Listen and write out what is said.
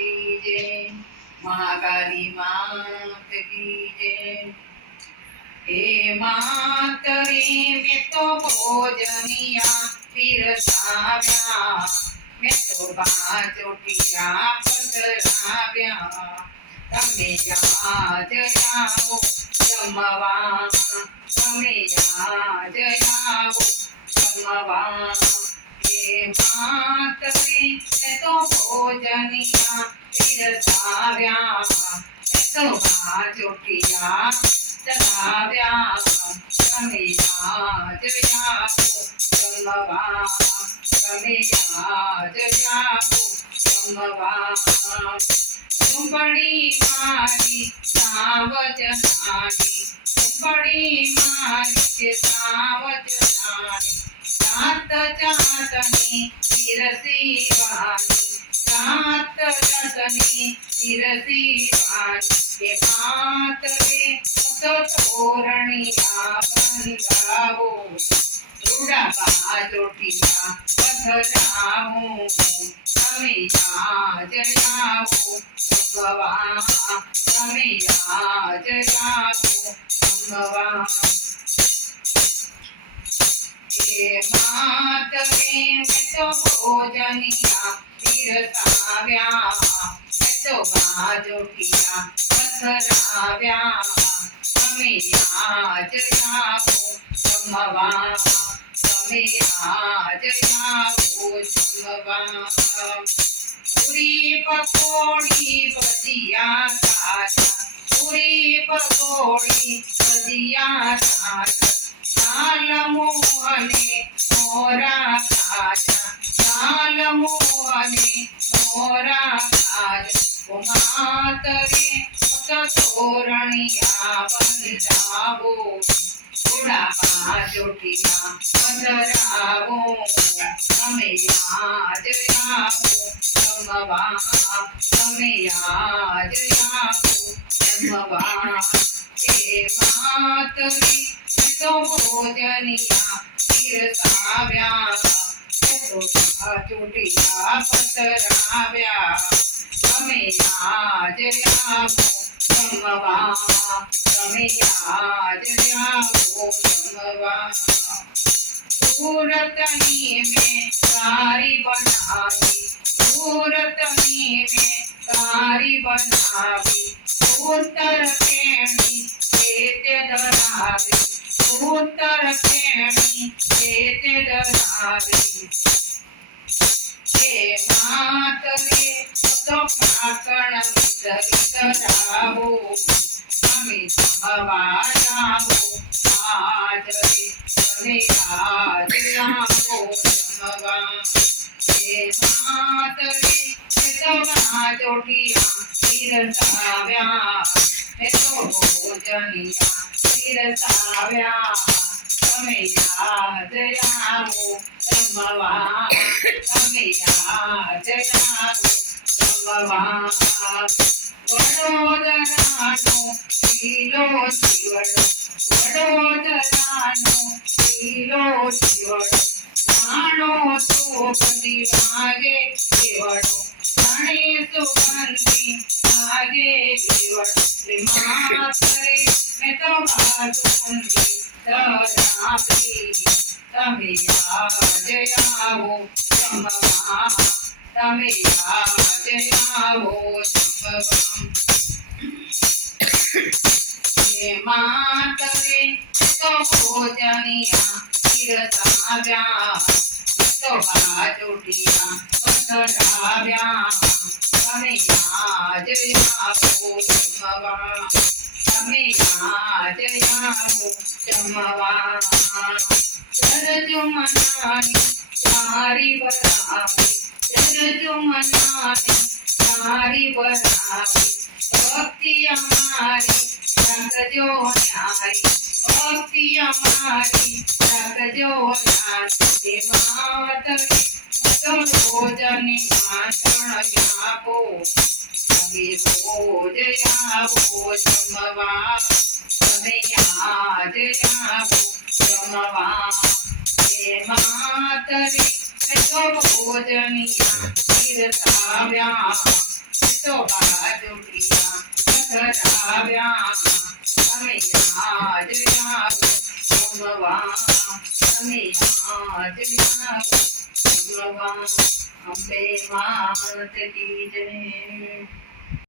की जय। महाकाली मात की जय। हे मात रे मैं तो भोजनिया पीरसाव्या, मैं तो बाजोटिया पधराव्या, तमे याद आओ जमवा, तमे याद आओ जमवा। हे मात रे मैं तो भोजनिया पीरसाव्या, मैं तो बाजोटिया चलाव्या, तमे याद आओ जमवा, तमे याद आओ जमवा। झुंपड़ी मारी सावज नानी, झुंपड़ी मारी सावज नानी, जात जातनी तिरसी वानी, जात जातनी तिरसी वानी। हे मात रे तो तोरणिया बंधावो, रूड़ा बाजोटिया पधरावो, तमे याद आओ जमवा, तमे याद आओ जमवा। हे मात रे मैं तो भोजनिया पीरसाव्या, मैं तो बाजोटिया पधराव्या, तमे याद आओ जमवा, तमे याद आओ जमवा। पूरी पकोड़ी भजिया ताजा, पूरी पकोड़ी भजिया ताजा, लाल मोहने मोरा ताजा, लाल मोहने मोरा ताजा। ओ मात रे तो तोरणिया बंधावो, रूड़ा बाजोटिया पधरावो, तमे याद आओ जमवा, तमे याद आओ जमवा। हे मात रे मैं तो भोजनिया पीरसाव्या, मैं तो बाजोटिया पधराव्या, तमे याद आओ जमवा, तमे याद आओ जमवा। सूरतनी में कारी बनावी, सूरतनी में कारी बनावी, उत्तर केणी खेते धरावी, उत्तर केणी खेते धरावी। हे मात रे तो काकण धरी धरावो, तमे जमवा जावो आज रे, तमे याद आओ जमवा। हे मात रे मैं तो बाजोटिया पीरसाव्या, मैं तो भोजनिया पीरसाव्या, तमे याद आओ जमवा, तमे याद आओ जमवा। वडोदरानो लीलो जीवड़ो, वडोदरानो लीलो जीवड़ो, जानो तो बंदी लागे जीवड़ो, जाने सुगंधी लागे जीवड़ो। हे मात रे मैं तो बाजोटिया धरावी, तमे याद आओ जमवा, तमे याद आओ जमवा। हे मात रे तो भोजनिया पीरसाव्या, मैं तो बाजोटिया पधराव्या, तमे याद आओ जमवा, तमे याद आओ जमवा। जरजुमनानी सारी बरावी, जरजुमनानी सारी बरावी, भक्ति हमारी रखजो न्यारी, भक्ति हमारी रखजो न्यारी। हे मात रे तो भोजन माखण आपो, तमे रोज आओ जमवा, तमे याद आओ जमवा। हे मात रे मैं तो भोजनिया पीरसाव्या, मैं ધરાવ્યા તમે આજ આવો ભગવાન તમે આજ આવો ભગવાન અંબે માત કી જય